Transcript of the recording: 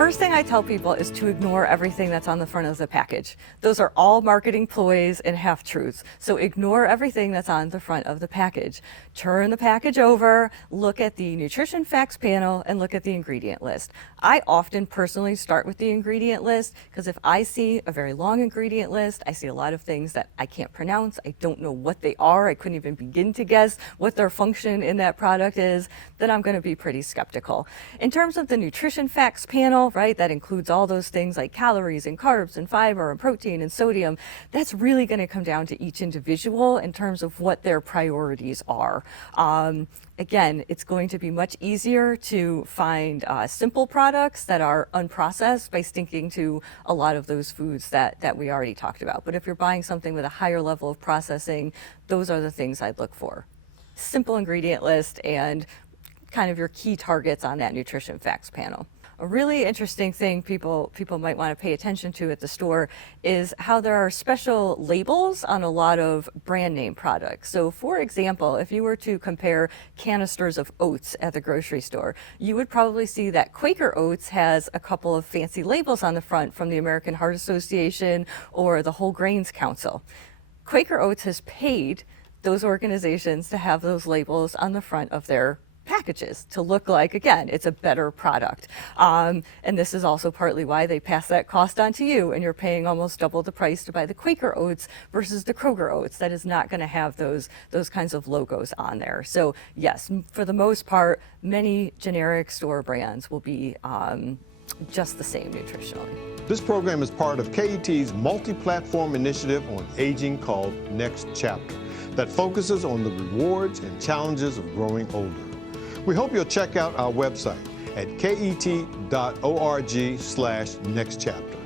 First thing I tell people is to ignore everything that's on the front of the package. Those are all marketing ploys and half-truths. So ignore everything that's on the front of the package. Turn the package over, look at the nutrition facts panel, and look at the ingredient list. I often personally start with the ingredient list because if I see a very long ingredient list, I see a lot of things that I can't pronounce. I don't know what they are. I couldn't even begin to guess what their function in that product is. Then I'm going to be pretty skeptical. In terms of the nutrition facts panel, right, that includes all those things like calories and carbs and fiber and protein and sodium. That's really going to come down to each individual in terms of what their priorities are. Again, it's going to be much easier to find simple products that are unprocessed by sticking to a lot of those foods that we already talked about. But if you're buying something with a higher level of processing, those are the things I'd look for. Simple ingredient list and kind of your key targets on that nutrition facts panel. A really interesting thing people might want to pay attention to at the store is how there are special labels on a lot of brand name products. So for example, if you were to compare canisters of oats at the grocery store, you would probably see that Quaker Oats has a couple of fancy labels on the front from the American Heart Association or the Whole Grains Council. Quaker Oats has paid those organizations to have those labels on the front of their packages to look like, again, it's a better product. And this is also partly why they pass that cost on to you and you're paying almost double the price to buy the Quaker Oats versus the Kroger Oats that is not going to have those kinds of logos on there. So yes, for the most part, many generic store brands will be just the same nutritionally. This program is part of KET's multi-platform initiative on aging called Next Chapter that focuses on the rewards and challenges of growing older. We hope you'll check out our website at ket.org/nextchapter.